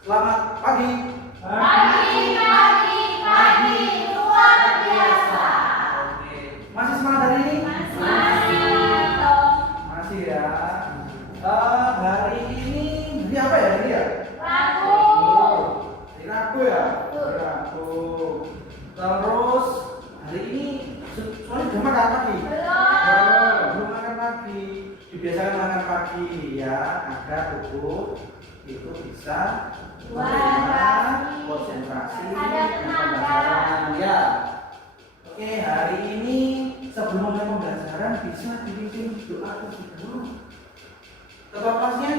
Selamat pagi. Pagi, luar biasa. Oke. Masih semangat hari ini? Masih ya. Hari ini hari apa ya? Hari ya? Rabu. Hari Rabu ya? Hari Rabu. Terus hari ini soalnya belum makan pagi. Belum makan pagi. Dibiasakan makan pagi ya agar tubuh itu bisa konsentrasi Ada tenaga. ya. Oke, hari ini sebelum mulai pembelajaran bisa dipimpin doa terlebih dahulu. Tetap kelasnya,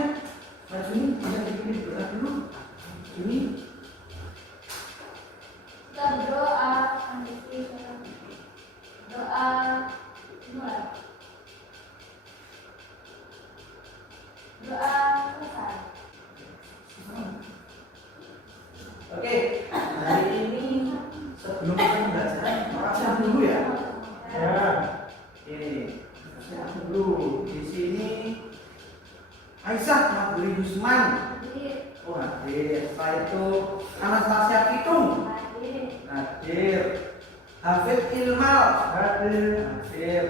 Mbak Juni bisa dipimpin doa dulu. Juni. Kita berdoa, doa mulai. Doa selesai. Oke, hari ini sebelum kita pembelajaran siap dulu ya. Ya. Oke, siap dulu. Di sini Aisyah Naburi Husman. Oh, hadir. Setelah itu Anastasia Kitung. Hadir. Hafid Ilmal. Hadir.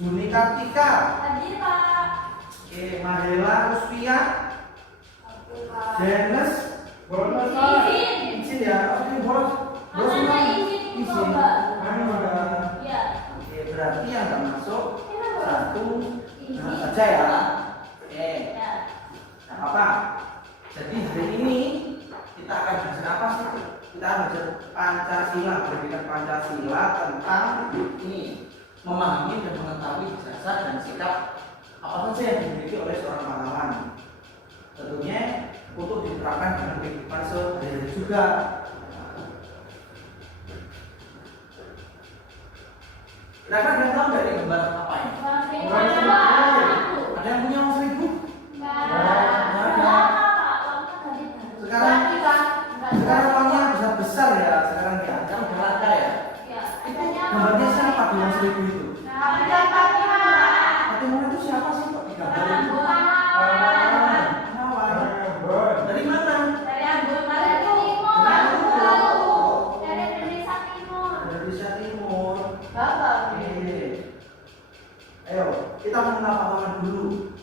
Juni Kartika. Hadir, Pak. Oke, Mahela Rusfia. Oke, Pak. Dennis. Izin ya. Oke, bos. Bos Mana memang izin, Bapak? Ya. Oke, berarti yang nggak masuk satu Izin. saja ya. Oke, Ya. nggak apa-apa. Jadi hari ini kita akan belajar apa sih? Kita akan belajar Pancasila, pendidikan Pancasila tentang ini memahami dan mengetahui jasa dan sikap apa saja yang dimiliki oleh seorang pahlawan. Tentunya untuk diterapkan dalam kehidupan sehari-hari juga. Kira-kira ada yang tahu dari gambar apa ini? Ada yang punya uang 1.000? Sekarang uangnya besar ya, sekarang ya, kan udah langka ya. Gambarnya siapa di uang 1.000 itu? Fatimah itu siapa sih kok digambarin? Pahlawan. Dari mana? Dari Desa Timur. Oke. Ayo, kita mengenal pahlawan dulu.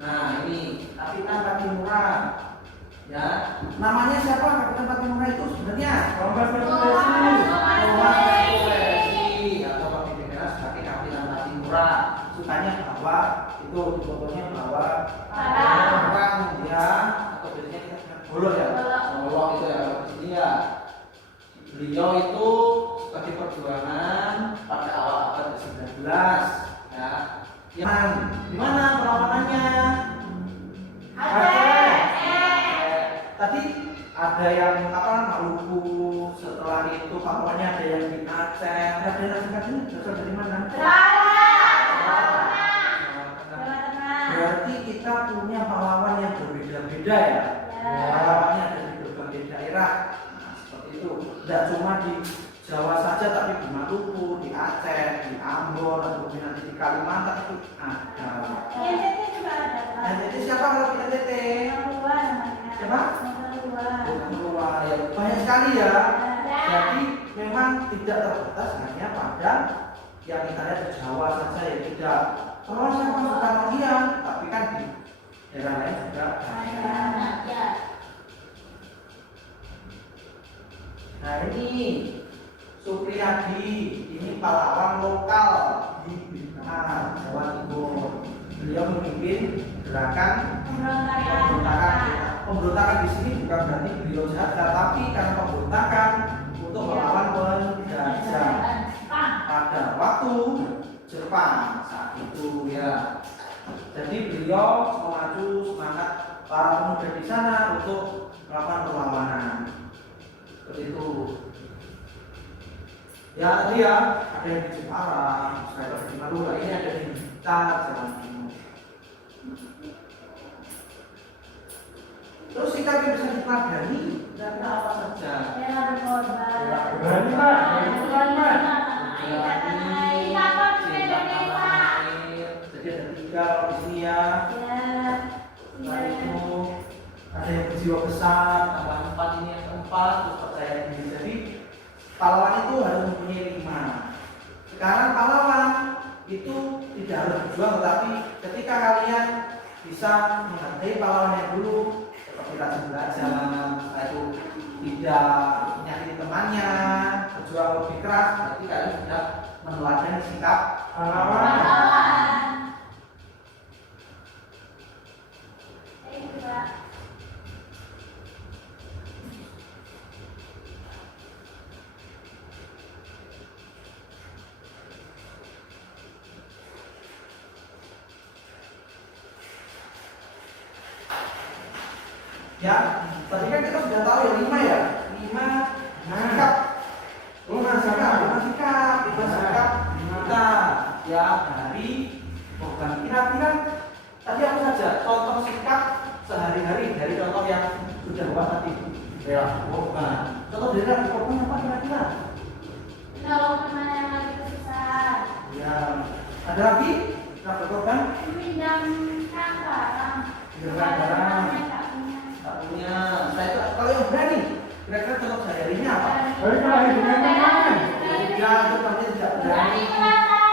Nah, ini Kapitan Patimura. Ya, namanya siapa Kapitan Patimura itu sebenarnya? Thomas Presi atau Papi Dengeras sebagai Kapitan Patimura. Sukanya bahwa itu fotonya bahwa orang ya atau biasanya kita bilang bolong ya, bolong itu ya di sini ya. Beliau itu sebagai perjuangan pada awal abad ke-19 ya. Di mana perlawanannya? Tadi ada yang Maluku, setelah itu pahlawannya ada yang di Aceh. Ada yang ini berasal dari mana? Berarti kita punya pahlawan yang berbeda-beda ya. Pahlawannya ada di berbagai daerah. Nah, seperti itu. Tidak cuma di Jawa saja, tapi di Maluku, di Aceh, di Ambon, atau nanti di Kalimantan itu ada. NTT siapa kalau di NTT? Siapa? Luar ya, banyak sekali ya. Jadi memang tidak terbatas hanya pada yang kita lihat di Jawa saja ya, tidak. Kalau siapa suka melihat, tapi kan di daerah lain juga ada. Nah ini Supriyadi, ini pahlawan lokal di Blitar, Jawa Timur. Beliau memimpin gerakan pemberontakan di sini bukan berarti beliau jahat, tapi karena pemberontakan untuk melawan penjajah pada waktu Jepang saat itu ya. Jadi beliau memacu semangat para pemuda di sana untuk melakukan perlawanan. Seperti itu. Ya tadi ya, ada yang di Jepara, ada di Madura, ini ada di Blitar, Jawa Timur. Terus sikap yang bisa dipelajari dan apa saja? Berani Pak, jadi ada 3 di sini ya. Setelah itu ada yang berjiwa besar, tambah 4 ini yang keempat, terus percaya diri. Jadi pahlawan itu harus mempunyai 5. Sekarang pahlawan itu tidak harus berjuang, tetapi ketika kalian bisa menghargai pahlawan yang dulu, seperti rajin belajar, itu tidak menyakiti temannya, berjuang lebih keras, berarti kalian sudah meneladani sikap pahlawan. Pahlawan. Thank you, Pak. Ya, tadi kan kita sudah tahu ya 5 ya, 5 sikap. Sikap kita ya dari bukan kira-kira tadi apa saja contoh sikap sehari-hari dari contoh yang sudah buat tadi. Ya, bukan. Contoh dari korban apa kira-kira? Menolong teman yang lagi kesusahan. Ya, ada lagi? Kenapa korban? Meminjamkan barang. Meminjamkan barang. Tak punya. Saya itu kalau yang berani, kira-kira contoh sehari-harinya apa? Berani dengan teman. Ya, itu pasti tidak berani. Berani menantang.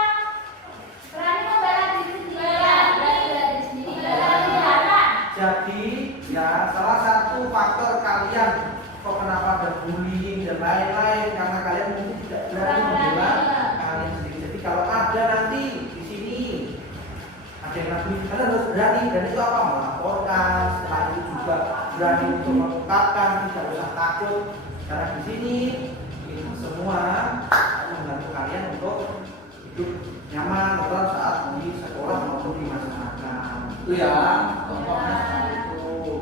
Berani membela diri sendiri. Berani membela diri sendiri. Berani berharap. Jadi ya salah satu faktor kalian kok kenapa ada bullying dan lain-lain karena kalian mungkin tidak berani membela kalian sendiri. Jadi kalau ada nanti di sini ada yang nabi, kalian harus berani. Dan itu apa? Melaporkan. Setelah itu juga berani untuk mengungkapkan, tidak usah takut. Karena di sini ini semua akan membantu kalian untuk hidup nyaman betul saat di sekolah maupun di masyarakat. Itu ya contohnya seperti itu.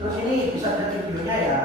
Terus ini bisa lihat videonya ya.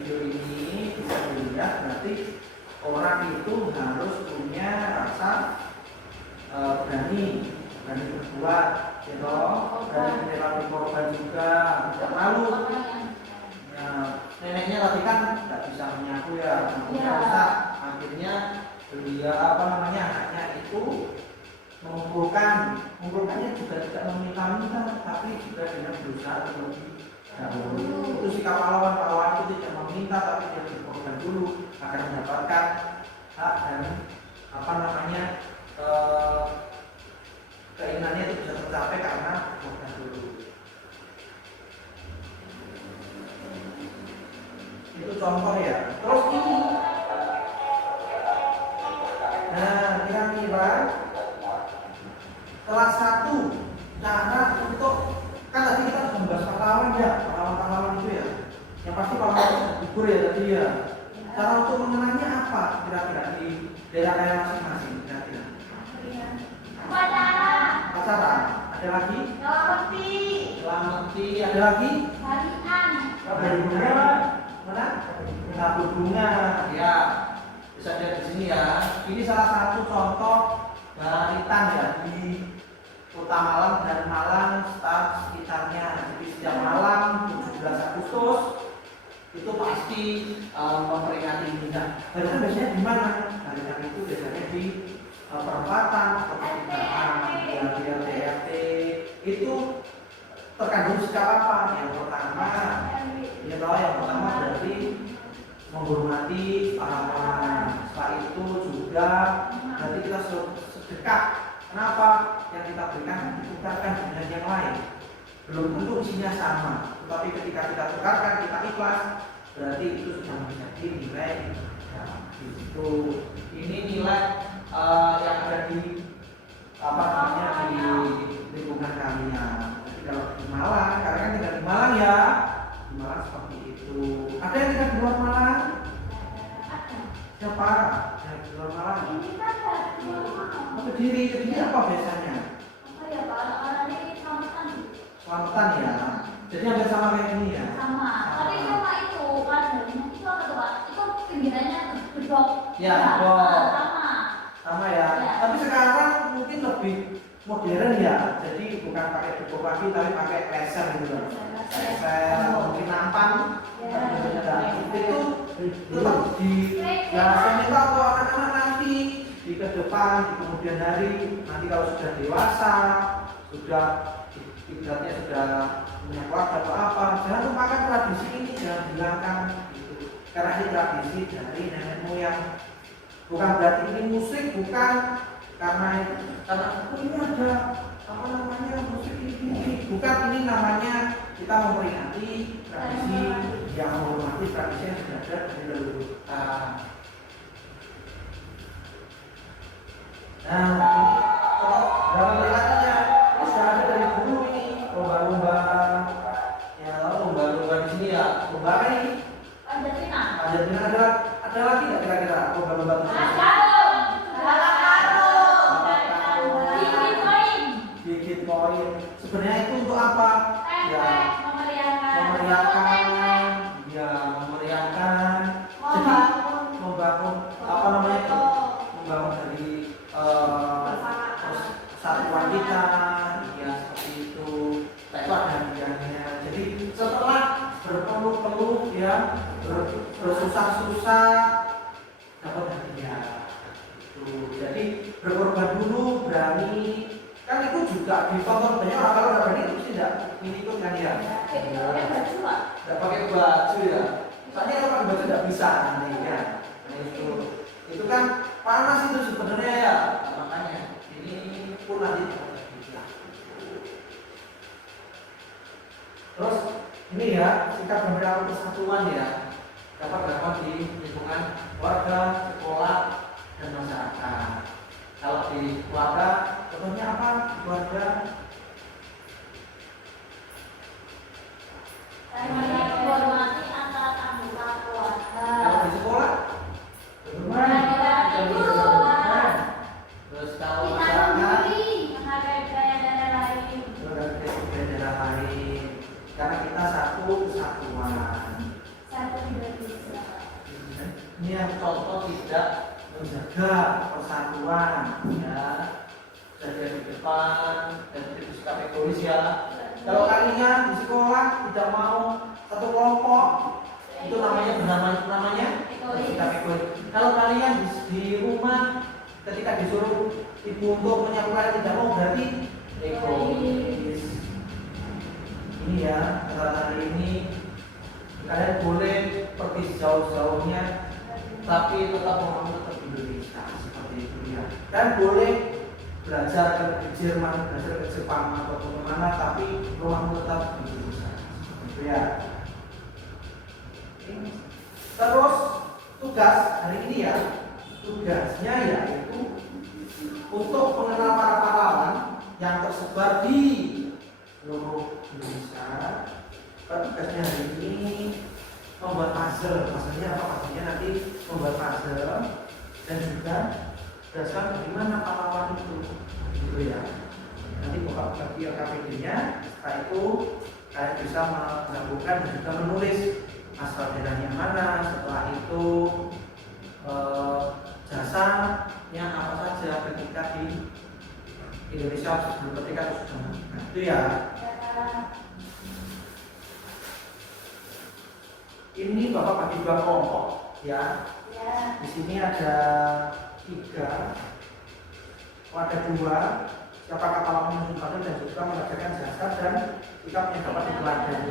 Video ini bisa dilihat berarti orang itu harus punya rasa berani berbuat, gitu, berani menelati korban juga, tidak malu. Ya, neneknya tadi kan nggak bisa menyaku ya, bisa. Akhirnya beliau anaknya itu mengumpulkannya juga tidak meminta-minta, tapi juga dengan berusaha terlebih dahulu. Itu sikap pahlawan itu tidak meminta, tapi dia berkorban dulu agar mendapatkan hak dan keinginannya itu bisa tercapai karena berkorban dulu. Itu contoh ya. Terus ini, nah kira-kira salah satu cara untuk, kan tadi kita sudah membahas pahlawan ya, pahlawan itu ya, yang pasti pahlawan itu gugur ya tadi ya. Cara untuk mengenangnya apa kira-kira di daerah kalian masing-masing kira-kira? Acara, ada lagi? Selamati, ada lagi? Harian. Mana? Satu bunga, ya. Bisa lihat di sini ya. Ini salah satu contoh baritan ya di Kota Malang dan Malang sekitarnya. Jadi setiap malam 17 Agustus itu pasti memperingati ini. Nah, baritan biasanya di mana? Baritan itu biasanya di perempatan atau pertigaan, di RT itu terkandung sikap apa? Yang pertama, yang pertama berarti menghormati pahlawan. Setelah itu juga berarti kita sedekah. Kenapa? Yang kita berikan ditukarkan dengan yang lain. Belum tentu isinya sama, tetapi ketika kita tukarkan, kita ikhlas, berarti itu sudah menjadi nilai. Ya, itu ini nilai yang ada di apa namanya di lingkungan kalian. Jadi kalau di Malang, karena kan tinggal di Malang ya, di Malang seperti itu. Ada yang tinggal di luar Malang? Siapa? Yang di luar Malang? Ini kan Kediri apa biasanya? apa ya Pak? Orang ini Selamatan. Selamatan ya. Jadi hampir sama kayak ini ya. Sama. Tapi sama itu kan itu apa tuh Pak? Itu pinggirannya gedok. Ya, gedok. Sama. Sama ya. Ya. Tapi sekarang mungkin lebih modern ya. Jadi bukan pakai gedok lagi tapi pakai laser gitu loh. Laser mungkin nampan. Ya. Itu tetap di ya saya minta untuk anak-anak nanti di ke depan di kemudian hari nanti kalau sudah dewasa sudah ibaratnya sudah punya keluarga atau apa jangan lupakan tradisi ini jangan hilangkan gitu. Karena ini tradisi dari nenek moyang bukan berarti ini musik bukan karena ini ada apa namanya musik ini bukan ini namanya kita memperingati tradisi yang menghormati tradisi yang sudah ada dari leluhur kita. Nah, ini dalam melihatnya ini sudah ada dari dulu ini lomba-lomba ya lomba-lomba di sini ya lomba apa ini? Argentina. Argentina ada lagi nggak kira-kira lomba-lomba di sini? Bikin koin. Sebenarnya itu untuk apa? Ya memeriahkan, ya memeriahkan. Jadi membangun apa namanya itu? Membangun dari persatuan kita, ya seperti itu. Nah, itu ada hadiahnya. Jadi setelah berpeluh-peluh ya, bersusah-susah dapat hadiah. Itu. Jadi berkorban dulu, berani. Kan itu juga ditonton banyak orang kalau nggak berani itu tidak ikut kan ya. Nggak pakai baju ya. Soalnya kalau pakai baju nggak bisa nanti ya. Nah itu kan panas itu sebenarnya ya. Makanya ini pun nanti bisa. Terus ini ya sikap dan perilaku persatuan ya dapat dilakukan di lingkungan keluarga, sekolah dan masyarakat. Kalau di keluarga, contohnya apa? Keluarga Menghormati antara anggota keluarga. kalau di sekolah, terus kalau Kita masyarakat, menghargai budaya daerah lain. daerah lain, karena kita satu kesatuan. Satu Indonesia. Ini yang contoh tidak menjaga persatuan, ya. Jadi di depan dan itu sikap egois ya. Kalau kalian di sekolah tidak mau satu kelompok, itu namanya sikap egois. Kalau kalian di rumah ketika disuruh ibu untuk menyampaikan tidak mau berarti egois. Ini ya kata ini kalian boleh pergi jauh-jauhnya, tapi tetap membangun Indonesia seperti itu ya. Dan boleh belajar ke Jerman, belajar ke Jepang atau kemana, tapi rumahmu tetap di Indonesia seperti itu ya. Terus tugas hari ini ya, tugasnya yaitu untuk mengenal para pahlawan yang tersebar di seluruh Indonesia. Tugasnya hari ini membuat puzzle, maksudnya apa? Maksudnya nanti membuat puzzle dan juga berdasarkan bagaimana pahlawan itu, gitu ya. Nanti buka di LKPD-nya, setelah itu kalian bisa melakukan dan juga menulis asal daerahnya mana. Setelah itu jasanya apa saja ketika di Indonesia sebelum ketika itu sudah. Nah, itu ya. Ini Bapak bagi dua kelompok ya. Di sini ada 3, ada 2. siapa kata menyusun badan dan juga mengerjakan jasa dan sikap yang dapat diteladani.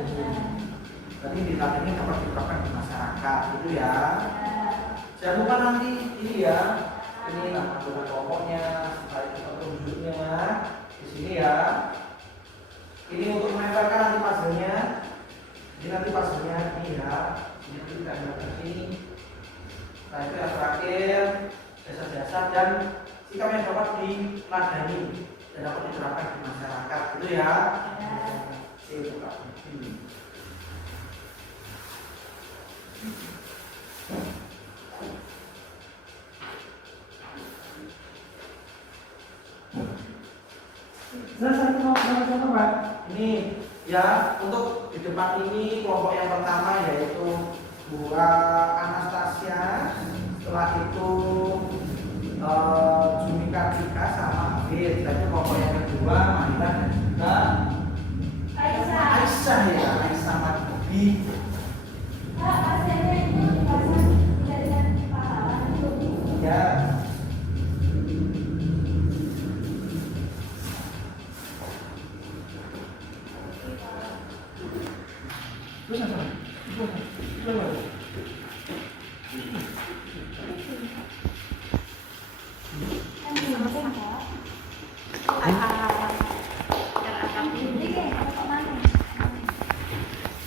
Berarti diteladani dapat diterapkan di masyarakat, itu ya. Jangan lupa nanti ini ya, ini aturan pokoknya, setelah itu petunjuknya di sini ya. Ini untuk menempelkan nanti puzzle-nya. Ini nanti puzzle-nya ini ya. Ini kita ini. Nah itu yang terakhir, jasa-jasa dan sikap yang dapat diteladani dan dapat diterapkan di masyarakat, itu ya. Itu Kak. Nah, saya mau sama Pak. Ini ya, untuk di depan ini kelompok yang pertama yaitu Bu Anastasia, setelah itu Jumika Cika sama Afid, dan kelompok yang kedua Mahira dan juga Aisyah ya, Aisyah Madhubi. Ya. Terus apa?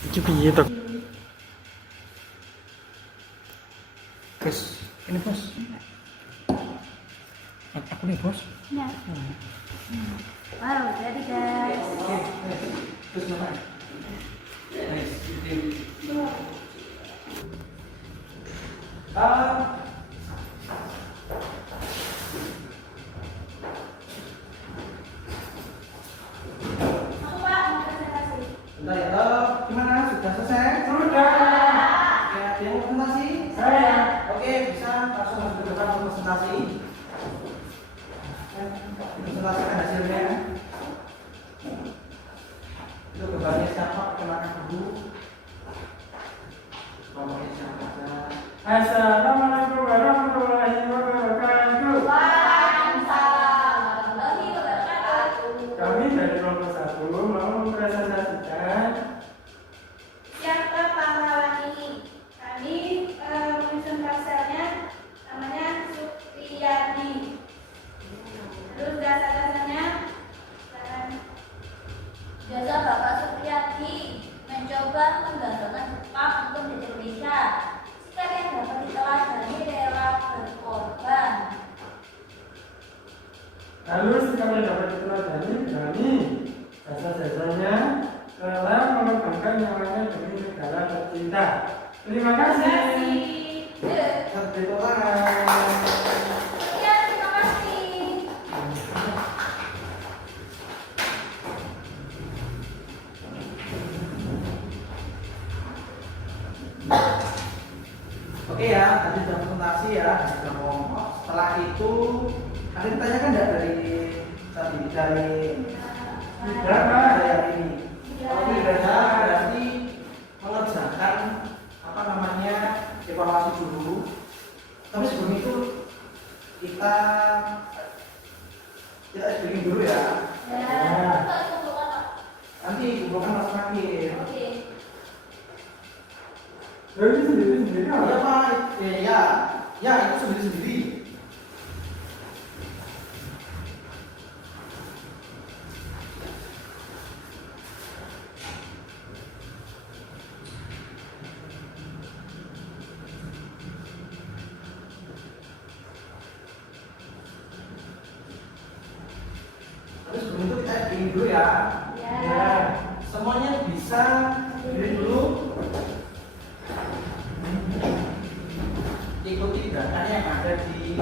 Iki piye to? Bos, ini bos. Aku nih bos. Ya. Wow, jadi guys. Oke, terus apa? Nice. Aku Pak mau presentasi. Bentar ya, gimana? Sudah selesai? Sudah. Oke, ada yang mau presentasi? Saya. Oke, bisa langsung masuk ke depan untuk presentasi. Presentasikan hasilnya. Itu gambarnya siapa? Perkenalkan dulu. Nomornya siapa? Assalamualaikum warahmatullahi wabarakatuh. Waalaikumsalam warahmatullahi wabarakatuh. Kami dari kelompok 1 mau mempresentasikan Siapa pahlawan ini? Kami menyusun parselnya namanya Supriyadi. Terus jasa-jasanya jasa Bapak Supriyadi mencoba menggantungkan Jepang untuk di Indonesia. Sikap yang dapat diteladani rela berkorban. lalu sikap yang dapat diteladani berani jasa-jasanya rela mengorbankan nyawanya demi negara tercinta. Terima kasih. Terima kasih. Ya, terima kasih. Oke ya, tadi sudah presentasi ya, sudah ngomong. Setelah itu, nanti ditanyakan enggak dari tadi dari Tidak, Pak. yang ini. Kalau tidak ada, berarti mengerjakan apa namanya evaluasi dulu. Tapi sebelum itu kita explaining dulu ya. Ya, kita kumpulkan, Pak. Nanti kumpulkan mas terakhir. Oke. Lalu sendiri-sendiri Ya apa? Pak, ya itu sendiri-sendiri. Tapi sebelum itu kita bikin dulu ya. Ya. Semuanya bisa berdiri dulu. Ikuti gerakannya yang ada di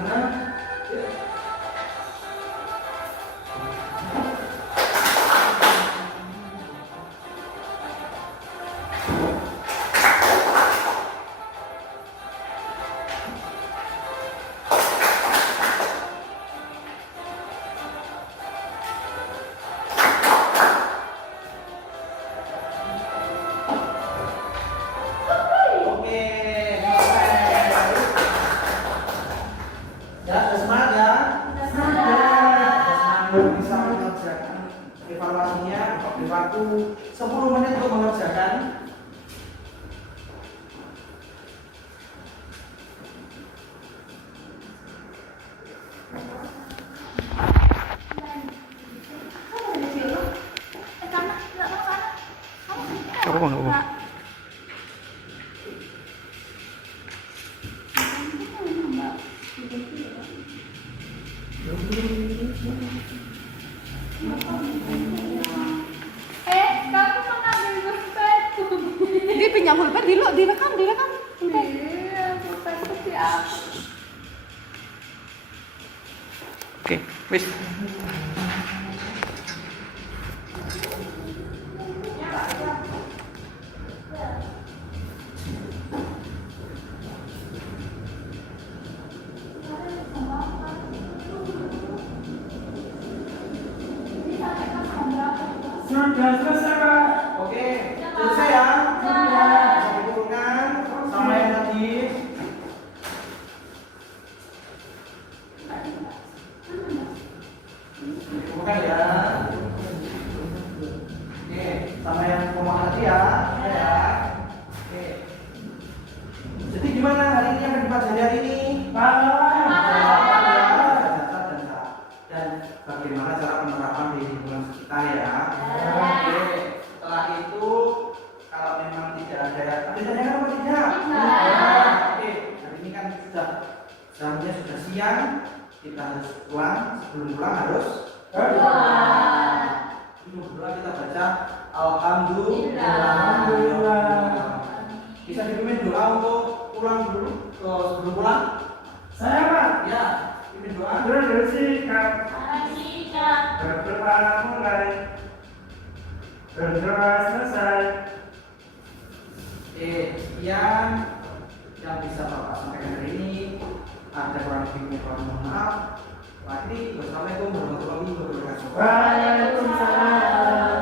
mana? Oke, Sudah semangat ya? Sudah Semangat bisa mengerjakan evaluasinya, beri waktu 10 menit untuk mengerjakan. Kamu mengambil pulpenku. Ini pinjam pulpen direkam. Iya, pulpenku siap. Oke, wis. Sudah selesai, Pak. Oke, selesai ya? Bisa diturunkan sama yang tadi. Diturunkan ya. Oke, sama yang ngomong tadi ya. Ya. Oke. Jadi gimana hari ini yang dipelajari hari ini? Pahlawan. Dan bagaimana cara penerapan di lingkungan sekitar ya. Oke, setelah itu kalau memang tidak ada ditanyakan apa tidak? Oke, hari ini kan jamnya sudah siang, kita harus pulang. Sebelum pulang harus sebelum pulang kita baca Alhamdulillah. Bisa dipimpin doa untuk pulang dulu sebelum pulang? Saya, Pak. Ya, pimpin doa. Bersikap, berdoa mulai, berdoa selesai. Yang bisa Bapak sampaikan hari ini, ada kurang lebihnya mohon maaf. Wassalamualaikum warahmatullahi wabarakatuh. Waalaikumsalam.